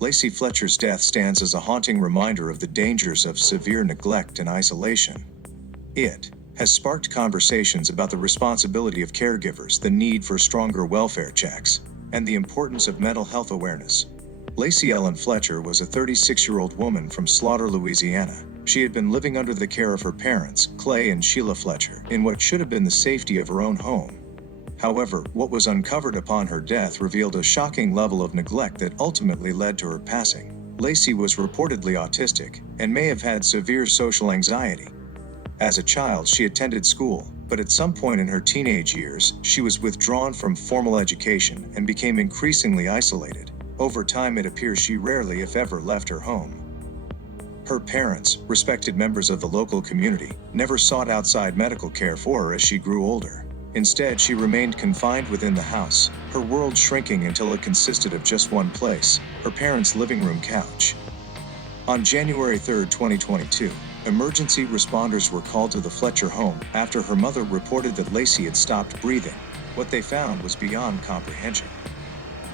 Lacey Fletcher's death stands as a haunting reminder of the dangers of severe neglect and isolation. It has sparked conversations about the responsibility of caregivers, the need for stronger welfare checks, and the importance of mental health awareness. Lacey Ellen Fletcher was a 36-year-old woman from Slaughter, Louisiana. She had been living under the care of her parents, Clay and Sheila Fletcher, in what should have been the safety of her own home. However, what was uncovered upon her death revealed a shocking level of neglect that ultimately led to her passing. Lacey was reportedly autistic and may have had severe social anxiety. As a child, she attended school, but at some point in her teenage years, she was withdrawn from formal education and became increasingly isolated. Over time, it appears she rarely, if ever, left her home. Her parents, respected members of the local community, never sought outside medical care for her as she grew older. Instead, she remained confined within the house, her world shrinking until it consisted of just one place, her parents' living room couch. On January 3, 2022, emergency responders were called to the Fletcher home after her mother reported that Lacey had stopped breathing. What they found was beyond comprehension.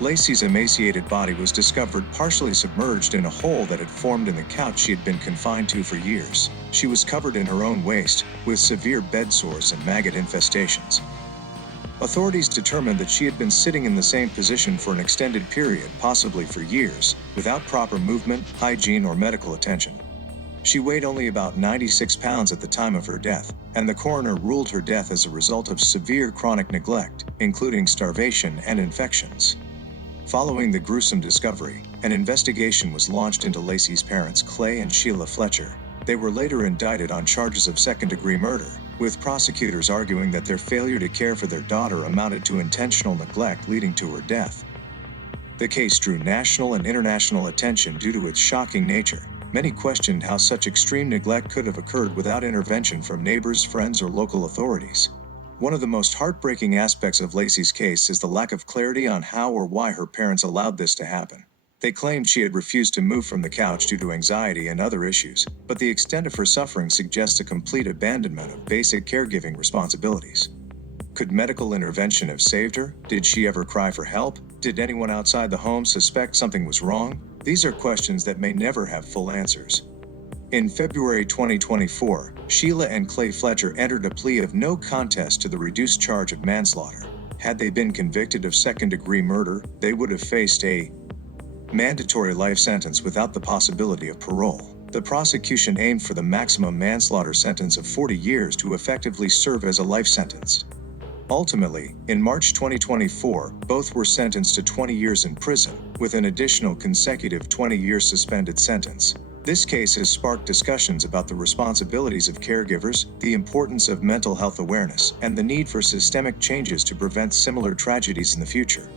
Lacey's emaciated body was discovered partially submerged in a hole that had formed in the couch she had been confined to for years. She was covered in her own waste, with severe bed sores and maggot infestations. Authorities determined that she had been sitting in the same position for an extended period, possibly for years, without proper movement, hygiene, or medical attention. She weighed only about 96 pounds at the time of her death, and the coroner ruled her death as a result of severe chronic neglect, including starvation and infections. Following the gruesome discovery, an investigation was launched into Lacey's parents, Clay and Sheila Fletcher. They were later indicted on charges of second-degree murder, with prosecutors arguing that their failure to care for their daughter amounted to intentional neglect leading to her death. The case drew national and international attention due to its shocking nature. Many questioned how such extreme neglect could have occurred without intervention from neighbors, friends, or local authorities. One of the most heartbreaking aspects of Lacey's case is the lack of clarity on how or why her parents allowed this to happen. They claimed she had refused to move from the couch due to anxiety and other issues, but the extent of her suffering suggests a complete abandonment of basic caregiving responsibilities. Could medical intervention have saved her? Did she ever cry for help? Did anyone outside the home suspect something was wrong? These are questions that may never have full answers. In February 2024, Sheila and Clay Fletcher entered a plea of no contest to the reduced charge of manslaughter. Had they been convicted of second-degree murder, they would have faced a mandatory life sentence without the possibility of parole. The prosecution aimed for the maximum manslaughter sentence of 40 years to effectively serve as a life sentence. Ultimately, in March 2024, both were sentenced to 20 years in prison, with an additional consecutive 20-year suspended sentence. This case has sparked discussions about the responsibilities of caregivers, the importance of mental health awareness, and the need for systemic changes to prevent similar tragedies in the future.